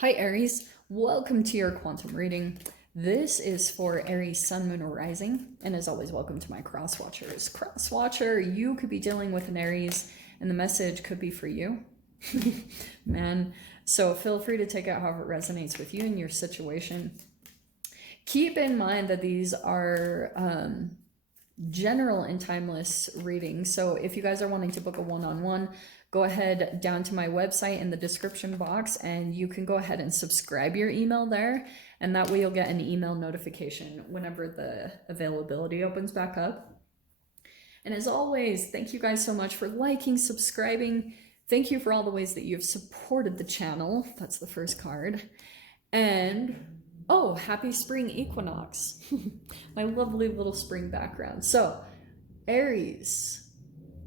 Hi Aries, welcome to your quantum reading. This is for Aries Sun, Moon, or Rising, and as always, welcome to my cross watchers. Cross watcher, you could be dealing with an Aries, and the message could be for you, man. So feel free to take it however it resonates with you and your situation. Keep in mind that these are general and timeless readings. So if you guys are wanting to book a one-on-one, go ahead down to my website in the description box and you can go ahead and subscribe your email there, and that way you'll get an email notification whenever the availability opens back up. And as always, thank you guys so much for liking, subscribing. Thank you for all the ways that you've supported the channel. That's the first card. And oh, happy spring equinox. My lovely little spring background. So, Aries.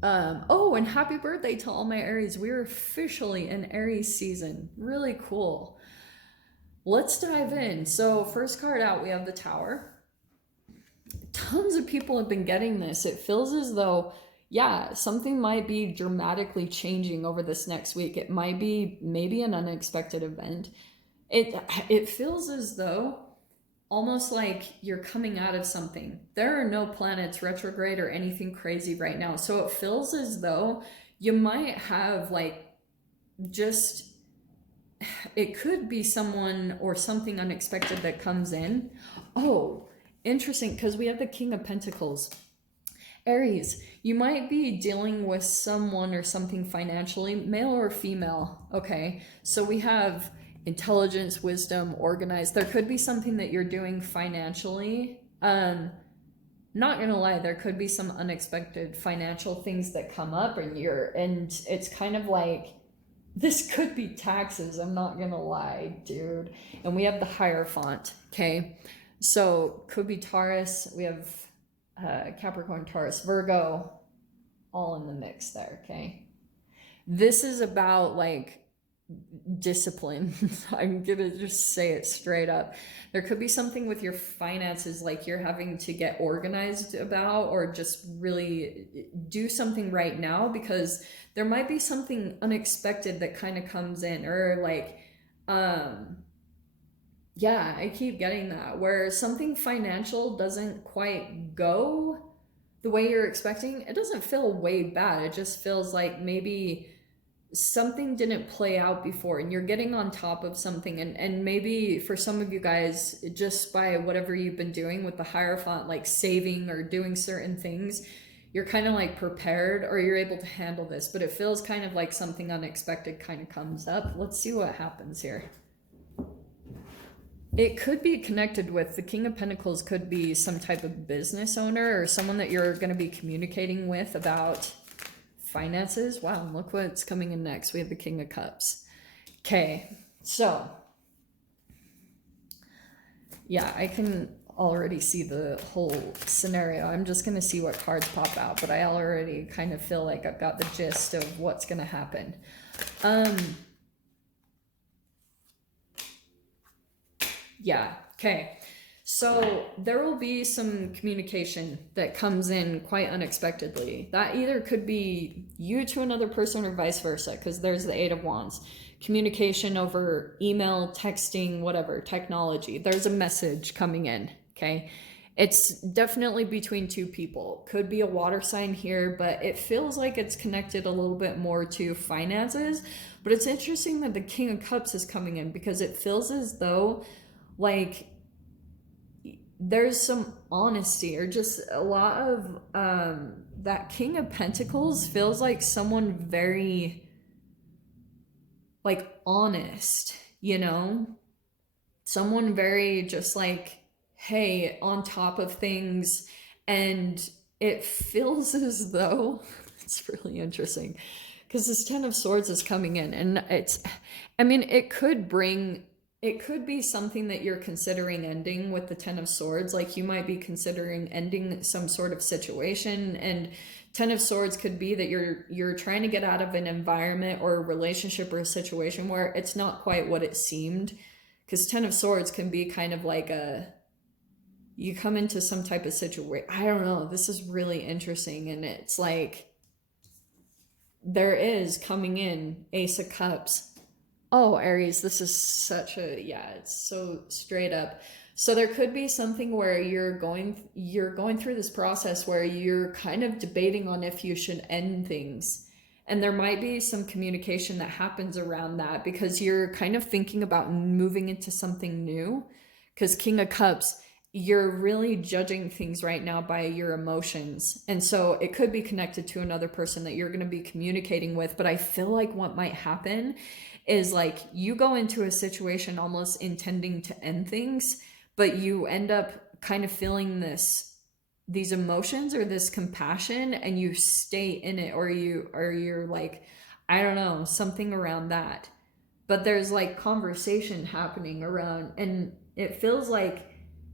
Oh, and happy birthday to all my Aries. We're officially in Aries season. Really cool. Let's dive in. So, first card out, we have the Tower. Tons of people have been getting this. It feels as though, yeah, something might be dramatically changing over this next week. It might be maybe an unexpected event. It feels as though almost like you're coming out of something. There are no planets retrograde or anything crazy right now. So it feels as though you might have like just, it could be someone or something unexpected that comes in. Oh, interesting, because we have the King of Pentacles. Aries, you might be dealing with someone or something financially, male or female. Okay, so we have intelligence, wisdom, organized. There could be something that you're doing financially. Not gonna lie, there could be some unexpected financial things that come up, and it's kind of like, this could be taxes. I'm not gonna lie, dude. And we have the Hierophant. Okay, so could be Taurus. We have Capricorn, Taurus, Virgo, all in the mix there. Okay, this is about like discipline. I'm gonna just say it straight up. There could be something with your finances, like you're having to get organized about, or just really do something right now, because there might be something unexpected that kind of comes in, or like yeah, I keep getting that, where something financial doesn't quite go the way you're expecting. It doesn't feel way bad, it just feels like maybe something didn't play out before and you're getting on top of something, and maybe for some of you guys, just by whatever you've been doing with the Hierophant, like saving or doing certain things, you're kind of like prepared, or you're able to handle this. But it feels kind of like something unexpected kind of comes up. Let's see what happens here. It could be connected with the King of Pentacles. Could be some type of business owner or someone that you're going to be communicating with about finances. Wow, look what's coming in next. We have the King of Cups. Okay, so yeah, I can already see the whole scenario. I'm just going to see what cards pop out, but I already kind of feel like I've got the gist of what's going to happen. Yeah, okay. So there will be some communication that comes in quite unexpectedly. That either could be you to another person or vice versa, because there's the Eight of Wands. Communication over email, texting, whatever, technology. There's a message coming in, okay? It's definitely between two people. Could be a water sign here, but it feels like it's connected a little bit more to finances. But it's interesting that the King of Cups is coming in, because it feels as though like there's some honesty, or just a lot of that King of Pentacles feels like someone very like honest, you know, someone very just like, hey, on top of things. And it feels as though it's really interesting, because this Ten of Swords is coming in, and it could be something that you're considering ending with the Ten of Swords. Like you might be considering ending some sort of situation, and Ten of Swords could be that you're trying to get out of an environment or a relationship or a situation where it's not quite what it seemed. Because Ten of Swords can be kind of like you come into some type of situation. I don't know. This is really interesting, and it's like there is coming in Ace of Cups. Oh, Aries, this is such a, yeah, it's so straight up. So there could be something where you're going through this process where you're kind of debating on if you should end things. And there might be some communication that happens around that because you're kind of thinking about moving into something new. Because King of Cups, you're really judging things right now by your emotions. And so it could be connected to another person that you're going to be communicating with. But I feel like what might happen is like you go into a situation almost intending to end things, but you end up kind of feeling these emotions or this compassion, and you stay in it, or you're like, I don't know, something around that. But there's like conversation happening around, and it feels like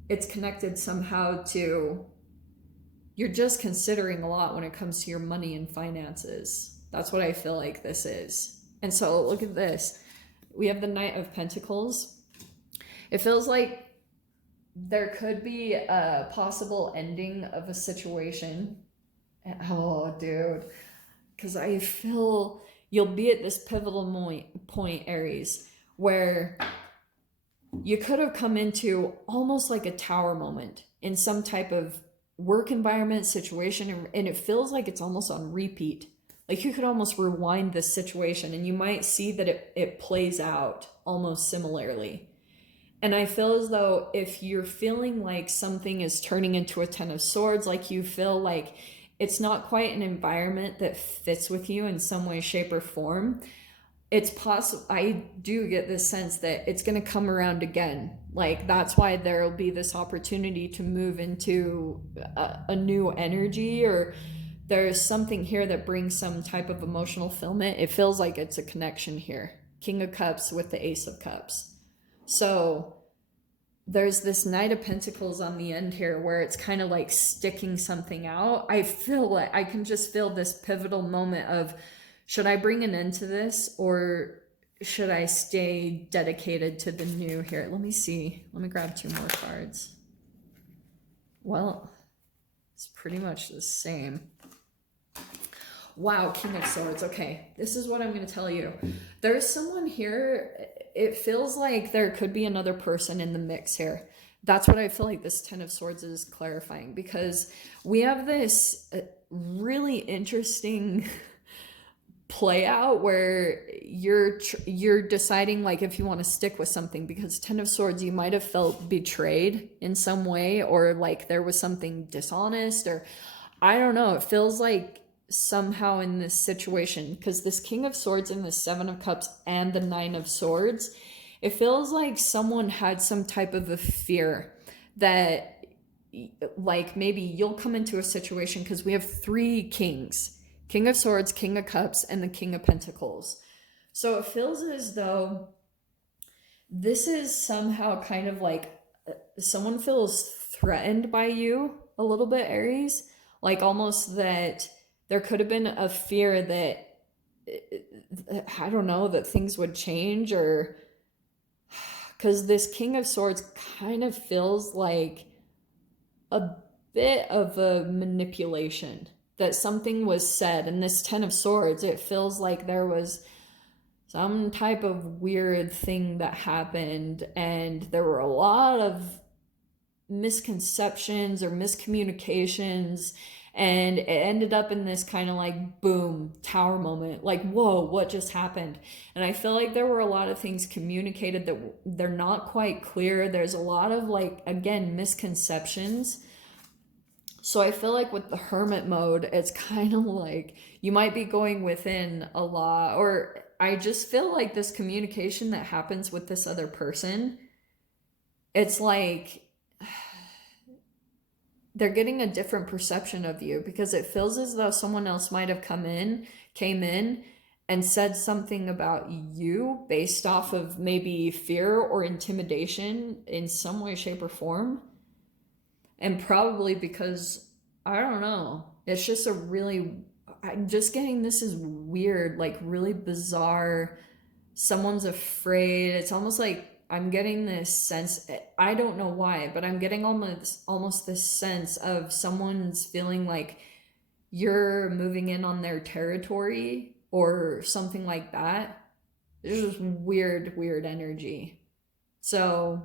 it's connected somehow to you're just considering a lot when it comes to your money and finances. That's what I feel like this is. And so look at this. We have the Knight of Pentacles. It feels like there could be a possible ending of a situation. Oh, dude. Because I feel you'll be at this pivotal point, Aries, where you could have come into almost like a tower moment in some type of work environment situation, and it feels like it's almost on repeat. Like you could almost rewind this situation and you might see that it plays out almost similarly. And I feel as though if you're feeling like something is turning into a Ten of Swords, like you feel like it's not quite an environment that fits with you in some way, shape, or form, it's possible. I do get this sense that it's going to come around again. Like that's why there'll be this opportunity to move into a new energy, or there's something here that brings some type of emotional fulfillment. It feels like it's a connection here. King of Cups with the Ace of Cups. So there's this Knight of Pentacles on the end here where it's kind of like sticking something out. I feel like I can just feel this pivotal moment of, should I bring an end to this, or should I stay dedicated to the new here? Let me see. Let me grab 2 more cards. Well, it's pretty much the same. Wow, King of Swords. Okay, this is what I'm going to tell you. There's someone here. It feels like there could be another person in the mix here. That's what I feel like this Ten of Swords is clarifying, because we have this really interesting play out where you're deciding like if you want to stick with something, because Ten of Swords, you might have felt betrayed in some way, or like there was something dishonest, or I don't know. It feels like somehow in this situation, because this King of Swords and the Seven of Cups and the Nine of Swords, it feels like someone had some type of a fear that like maybe you'll come into a situation, because we have 3 kings: King of Swords, King of Cups, and the King of Pentacles. So it feels as though this is somehow kind of like someone feels threatened by you a little bit, Aries. Like almost that there could have been a fear that, I don't know, that things would change, or because this King of Swords kind of feels like a bit of a manipulation, that something was said. And this Ten of Swords, it feels like there was some type of weird thing that happened, and there were a lot of misconceptions or miscommunications, and it ended up in this kind of like boom, tower moment, like whoa, what just happened? And I feel like there were a lot of things communicated that they're not quite clear. There's a lot of like, again, misconceptions. So I feel like with the Hermit mode, it's kind of like you might be going within a lot, or I just feel like this communication that happens with this other person, it's like they're getting a different perception of you, because it feels as though someone else might have came in and said something about you based off of maybe fear or intimidation in some way, shape, or form. And probably because, I don't know, it's just a really, I'm just getting this is weird, like really bizarre. Someone's afraid. It's almost like I'm getting this sense, I don't know why, but I'm getting almost this sense of someone's feeling like you're moving in on their territory or something like that. There's just weird energy. So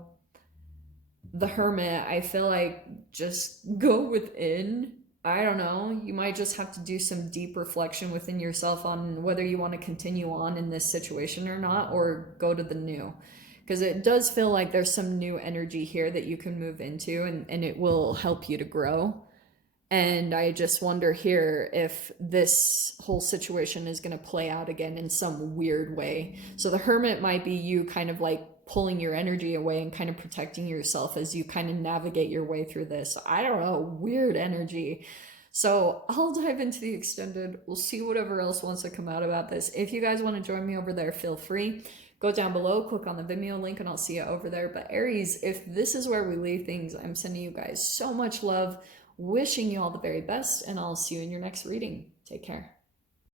the Hermit, I feel like just go within. I don't know. You might just have to do some deep reflection within yourself on whether you want to continue on in this situation or not, or go to the new. Because it does feel like there's some new energy here that you can move into, and it will help you to grow. And I just wonder here if this whole situation is going to play out again in some weird way. So the Hermit might be you kind of like pulling your energy away and kind of protecting yourself as you kind of navigate your way through this. I don't know, weird energy. So I'll dive into the extended. We'll see whatever else wants to come out about this. If you guys want to join me over there, feel free. Go down below, click on the Vimeo link, and I'll see you over there. But Aries, if this is where we leave things, I'm sending you guys so much love, wishing you all the very best, and I'll see you in your next reading. Take care.